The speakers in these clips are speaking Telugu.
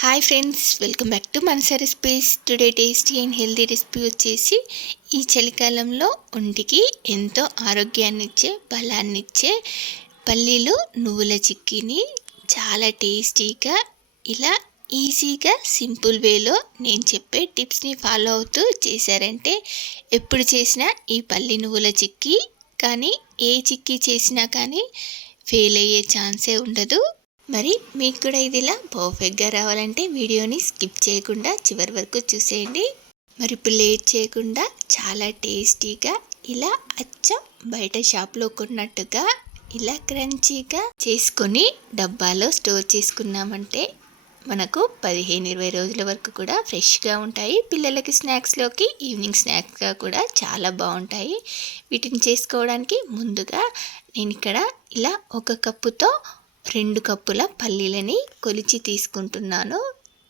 Hi friends welcome back to Manasa recipes today tasty and healthy recipe వచ్చేసి ఈ చలికాలంలో ఒంటికి ఎంతో ఆరోగ్యాన్ని ఇచ్చే బలాన్ని ఇచ్చే పల్లీలు నువ్వుల చిక్కీని చాలా టేస్టీగా ఇలా ఈజీగా సింపుల్ వేలో నేను చెప్పే టిప్స్ని ఫాలో అవుతూ చేశారంటే ఎప్పుడు చేసినా ఈ పల్లి నువ్వుల చిక్కీ కానీ ఏ చిక్కీ చేసినా కానీ ఫెయిల్ అయ్యే ఛాన్సే ఉండదు. మరి మీకు కూడా ఇది ఇలా పర్ఫెక్ట్గా రావాలంటే వీడియోని స్కిప్ చేయకుండా చివరి వరకు చూసేయండి. మరి ఇప్పుడు లేట్ చేయకుండా చాలా టేస్టీగా ఇలా అచ్చం బయట షాప్లో కొన్నట్టుగా ఇలా క్రంచీగా చేసుకొని డబ్బాలో స్టోర్ చేసుకున్నామంటే మనకు పదిహేను ఇరవై రోజుల వరకు కూడా ఫ్రెష్గా ఉంటాయి. పిల్లలకి స్నాక్స్లోకి ఈవినింగ్ స్నాక్స్గా కూడా చాలా బాగుంటాయి. వీటిని చేసుకోవడానికి ముందుగా నేను ఇక్కడ ఇలా ఒక కప్పుతో రెండు కప్పుల పల్లీలని కొలిచి తీసుకుంటున్నాను.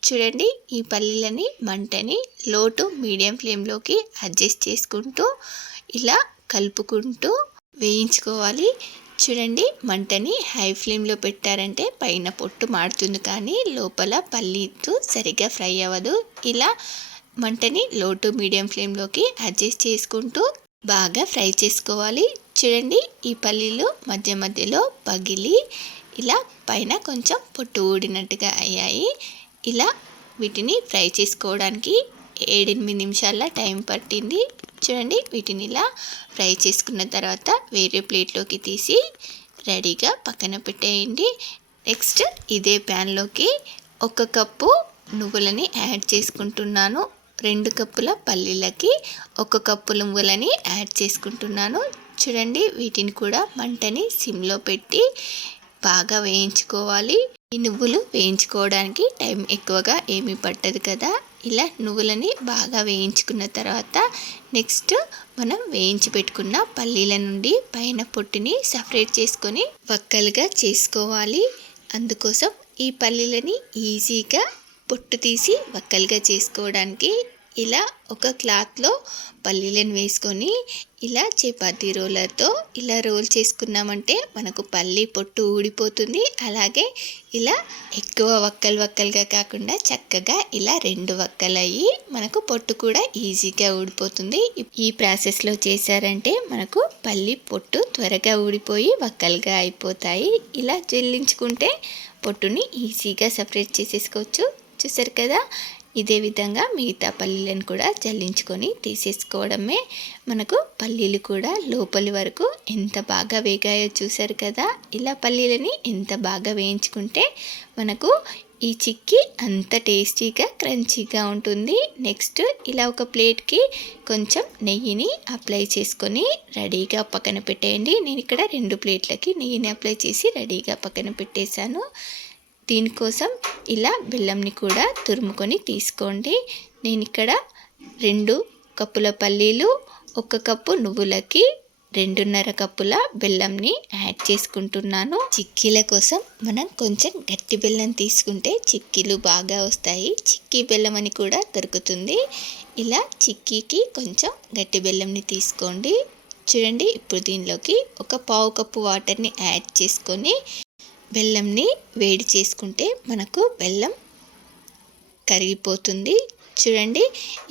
చూడండి ఈ పల్లీలని మంటని లో టు మీడియం ఫ్లేమ్లోకి అడ్జస్ట్ చేసుకుంటూ ఇలా కలుపుకుంటూ వేయించుకోవాలి. చూడండి మంటని హై ఫ్లేమ్లో పెట్టారంటే పైన పొట్టు మాడుతుంది కానీ లోపల పల్లీతో సరిగ్గా ఫ్రై అవ్వదు. ఇలా మంటని లో టు మీడియం ఫ్లేమ్లోకి అడ్జస్ట్ చేసుకుంటూ బాగా ఫ్రై చేసుకోవాలి. చూడండి ఈ పల్లీలు మధ్య మధ్యలో పగిలి ఇలా పైన కొంచెం పొట్టు ఊడినట్టుగా అయ్యాయి. ఇలా వీటిని ఫ్రై చేసుకోవడానికి ఏడెనిమిది నిమిషాల టైం పట్టింది. చూడండి వీటిని ఇలా ఫ్రై చేసుకున్న తర్వాత వేరే ప్లేట్లోకి తీసి రెడీగా పక్కన పెట్టేయండి. నెక్స్ట్ ఇదే ప్యాన్లోకి ఒక కప్పు నువ్వులని యాడ్ చేసుకుంటున్నాను. రెండు కప్పుల పల్లీలకి ఒక కప్పు నువ్వులని యాడ్ చేసుకుంటున్నాను. చూడండి వీటిని కూడా మంటని సిమ్లో పెట్టి బాగా వేయించుకోవాలి. ఈ నువ్వులు వేయించుకోవడానికి టైం ఎక్కువగా ఏమీ పట్టదు కదా. ఇలా నువ్వులని బాగా వేయించుకున్న తర్వాత నెక్స్ట్ మనం వేయించి పెట్టుకున్న పల్లీల నుండి పైన పొట్టుని సపరేట్ చేసుకొని వక్కలుగా చేసుకోవాలి. అందుకోసం ఈ పల్లీలని ఈజీగా పొట్టు తీసి వక్కలుగా చేసుకోవడానికి ఇలా ఒక క్లాత్లో పల్లీలను వేసుకొని ఇలా చపాతీ రోలర్తో ఇలా రోల్ చేసుకున్నామంటే మనకు పల్లి పొట్టు ఊడిపోతుంది. అలాగే ఇలా ఎక్కువ వక్కలు వక్కలుగా కాకుండా చక్కగా ఇలా రెండు వక్కలు అయ్యి మనకు పొట్టు కూడా ఈజీగా ఊడిపోతుంది. ఈ ప్రాసెస్లో చేశారంటే మనకు పల్లి పొట్టు త్వరగా ఊడిపోయి వక్కలుగా అయిపోతాయి. ఇలా జల్లించుకుంటే పొట్టుని ఈజీగా సపరేట్ చేసేసుకోవచ్చు. చూసారు కదా? ఇదే విధంగా మిగతా పల్లీలను కూడా జల్లించుకొని తీసేసుకోవడమే మనకు పల్లీలు కూడా లోపలి వరకు ఎంత బాగా వేగాయో చూసారు కదా? ఇలా పల్లీలని ఎంత బాగా వేయించుకుంటే మనకు ఈ చిక్కీ అంత టేస్టీగా క్రంచీగా ఉంటుంది. నెక్స్ట్ ఇలా ఒక ప్లేట్కి కొంచెం నెయ్యిని అప్లై చేసుకొని రెడీగా పక్కన పెట్టేయండి. నేను ఇక్కడ రెండు ప్లేట్లకి నెయ్యిని అప్లై చేసి రెడీగా పక్కన పెట్టేశాను. దీనికోసం ఇలా బెల్లంని కూడా తురుముకొని తీసుకోండి. నేను ఇక్కడ రెండు కప్పుల పల్లీలు ఒక కప్పు నువ్వులకి రెండున్నర కప్పుల బెల్లంని యాడ్ చేసుకుంటున్నాను. చిక్కీల కోసం మనం కొంచెం గట్టి బెల్లం తీసుకుంటే చిక్కీలు బాగా వస్తాయి. చిక్కీ బెల్లం అని కూడా దొరుకుతుంది. ఇలా చిక్కీకి కొంచెం గట్టి బెల్లంని తీసుకోండి. చూడండి ఇప్పుడు దీనిలోకి ఒక పావు కప్పు వాటర్ని యాడ్ చేసుకొని బెల్లంని వేడి చేసుకుంటే మనకు బెల్లం కరిగిపోతుంది. చూడండి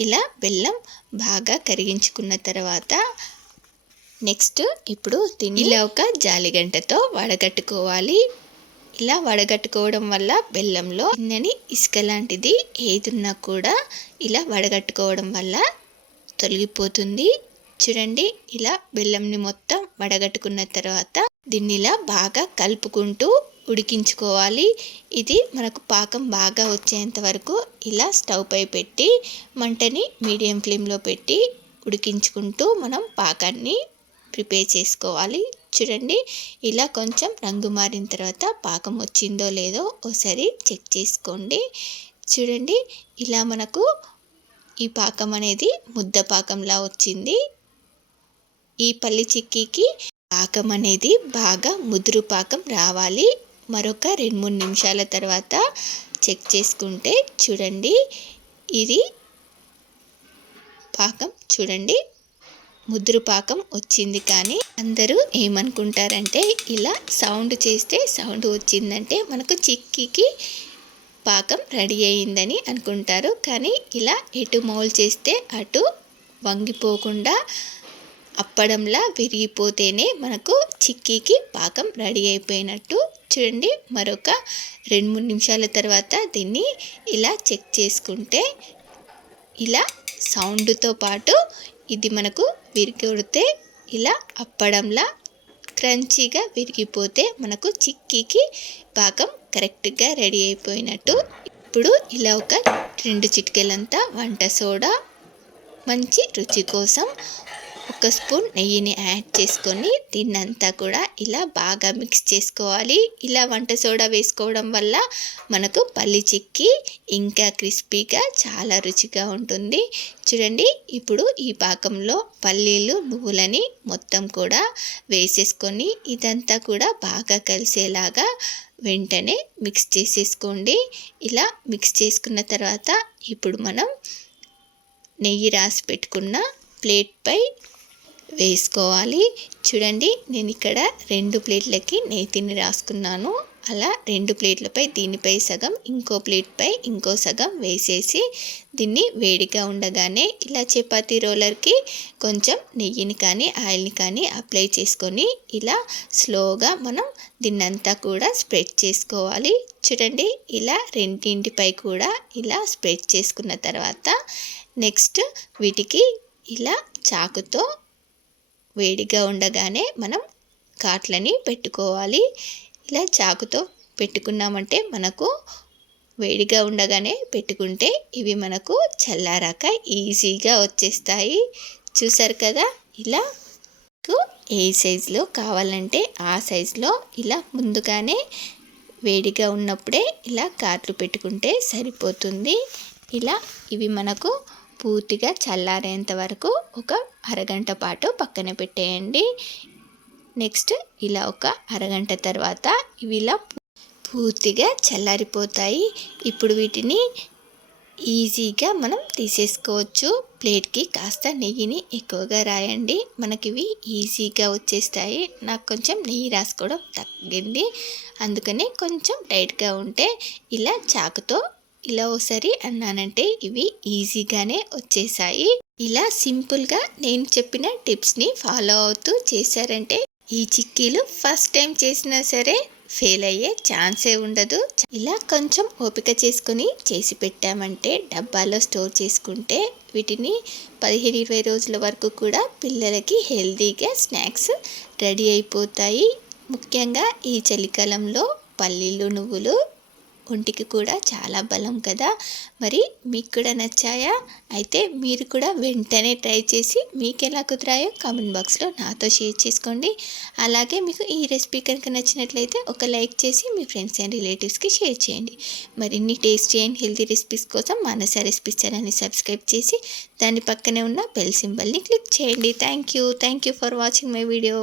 ఇలా బెల్లం బాగా కరిగించుకున్న తర్వాత నెక్స్ట్ ఇప్పుడు దీన్ని ఇలా ఒక జాలిగంటతో వడగట్టుకోవాలి. ఇలా వడగట్టుకోవడం వల్ల బెల్లంలో తిన్నని ఇసుక లాంటిది ఏదున్నా కూడా ఇలా వడగట్టుకోవడం వల్ల తొలగిపోతుంది. చూడండి ఇలా బెల్లంని మొత్తం వడగట్టుకున్న తర్వాత దీన్ని ఇలా బాగా కలుపుకుంటూ ఉడికించుకోవాలి. ఇది మనకు పాకం బాగా వచ్చేంత వరకు ఇలా స్టవ్ పై పెట్టి మంటని మీడియం ఫ్లేమ్లో పెట్టి ఉడికించుకుంటూ మనం పాకాన్ని ప్రిపేర్ చేసుకోవాలి. చూడండి ఇలా కొంచెం రంగు మారిన తర్వాత పాకం వచ్చిందో లేదో ఒకసారి చెక్ చేసుకోండి. చూడండి ఇలా మనకు ఈ పాకం అనేది ముద్ద పాకంలా వచ్చింది. ఈ పల్లి చిక్కీకి పాకం అనేది బాగా ముదురు పాకం రావాలి. మరొక రెండు మూడు నిమిషాల తర్వాత చెక్ చేసుకుంటే చూడండి. ఇది పాకం చూడండి. ముదురు పాకం వచ్చింది కానీ అందరూ ఏమనుకుంటారంటే ఇలా సౌండ్ చేస్తే సౌండ్ వచ్చిందంటే మనకు చిక్కికి పాకం రెడీ అయ్యిందని అనుకుంటారు. కానీ ఇలా ఎటు మౌల్ చేస్తే అటు వంగిపోకుండా అప్పడంలా విరిగిపోతేనే మనకు చిక్కీకి పాకం రెడీ అయిపోయినట్టు. చూడండి మరొక రెండు మూడు నిమిషాల తర్వాత దీన్ని ఇలా చెక్ చేసుకుంటే ఇలా సౌండ్తో పాటు ఇది మనకు విరిగొడితే ఇలా అప్పడంలా క్రంచీగా విరిగిపోతే మనకు చిక్కీకి పాకం కరెక్ట్గా రెడీ అయిపోయినట్టు. ఇప్పుడు ఇలా ఒక రెండు చిటికెలంతా వంట సోడా మంచి రుచి కోసం ఒక స్పూన్ నెయ్యిని యాడ్ చేసుకొని దీన్నంతా కూడా ఇలా బాగా మిక్స్ చేసుకోవాలి. ఇలా వంట సోడా వేసుకోవడం వల్ల మనకు పల్లి చిక్కి ఇంకా క్రిస్పీగా చాలా రుచిగా ఉంటుంది. చూడండి ఇప్పుడు ఈ పాకంలో పల్లీలు నువ్వులని మొత్తం కూడా వేసేసుకొని ఇదంతా కూడా బాగా కలిసేలాగా వెంటనే మిక్స్ చేసేసుకోండి. ఇలా మిక్స్ చేసుకున్న తర్వాత ఇప్పుడు మనం నెయ్యి రాసి పెట్టుకున్న ప్లేట్పై వేసుకోవాలి. చూడండి నేను ఇక్కడ రెండు ప్లేట్లకి నేతిని రాసుకున్నాను. అలా రెండు ప్లేట్లపై దీనిపై సగం ఇంకో ప్లేట్పై ఇంకో సగం వేసేసి దీన్ని వేడిగా ఉండగానే ఇలా చపాతీ రోలర్కి కొంచెం నెయ్యిని కానీ ఆయిల్ని కానీ అప్లై చేసుకొని ఇలా స్లోగా మనం దీన్నంతా కూడా స్ప్రెడ్ చేసుకోవాలి. చూడండి ఇలా రెండింటిపై కూడా ఇలా స్ప్రెడ్ చేసుకున్న తర్వాత నెక్స్ట్ వీటికి ఇలా చాకుతో వేడిగా ఉండగానే మనం కాట్లని పెట్టుకోవాలి. ఇలా చాకుతో పెట్టుకున్నామంటే మనకు వేడిగా ఉండగానే పెట్టుకుంటే ఇవి మనకు చల్లారాక ఈజీగా వచ్చేస్తాయి. చూసారు కదా? ఇలా ఏ సైజులో కావాలంటే ఆ సైజులో ఇలా ముందుగానే వేడిగా ఉన్నప్పుడే ఇలా కాట్లు పెట్టుకుంటే సరిపోతుంది. ఇలా ఇవి మనకు పూర్తిగా చల్లారేంత వరకు ఒక అరగంట పాటు పక్కన పెట్టేయండి. నెక్స్ట్ ఇలా ఒక అరగంట తర్వాత ఇవి ఇలా పూర్తిగా చల్లారిపోతాయి. ఇప్పుడు వీటిని ఈజీగా మనం తీసేసుకోవచ్చు. ప్లేట్కి కాస్త నెయ్యిని ఎక్కువగా రాయండి. మనకి ఇవి ఈజీగా వచ్చేస్తాయి. నాకు కొంచెం నెయ్యి రాసుకోవడం తగ్గింది. అందుకని కొంచెం టైట్గా ఉంటే ఇలా చాకుతో ఇలా ఒకసారి అన్నానంటే ఇవి ఈజీగానే వచ్చేసాయి. ఇలా సింపుల్గా నేను చెప్పిన టిప్స్ని ఫాలో అవుతూ చేశారంటే ఈ చిక్కీలు ఫస్ట్ టైం చేసినా సరే ఫెయిల్ అయ్యే ఛాన్సే ఉండదు. ఇలా కొంచెం ఓపిక చేసుకొని చేసి పెట్టామంటే డబ్బాలో స్టోర్ చేసుకుంటే వీటిని పదిహేను ఇరవై రోజుల వరకు కూడా పిల్లలకి హెల్తీగా స్నాక్స్ రెడీ అయిపోతాయి. ముఖ్యంగా ఈ చలికాలంలో పల్లీలు నువ్వులు ఒంటికి కూడా చాలా బలం కదా. మరి మీకు కూడా నచ్చాయా? అయితే మీరు కూడా వెంటనే ట్రై చేసి మీకు ఎలా కుదిరాయో కామెంట్ బాక్స్లో నాతో షేర్ చేసుకోండి. అలాగే మీకు ఈ రెసిపీ కనుక నచ్చినట్లయితే ఒక లైక్ చేసి మీ ఫ్రెండ్స్ అండ్ రిలేటివ్స్కి షేర్ చేయండి. మరిన్ని టేస్టీ అండ్ హెల్తీ రెసిపీస్ కోసం మానస రెసిపీస్ ఛానల్ని సబ్స్క్రైబ్ చేసి దాని పక్కనే ఉన్న బెల్ సింబల్ని క్లిక్ చేయండి. Thank you. Thank you for watching my video.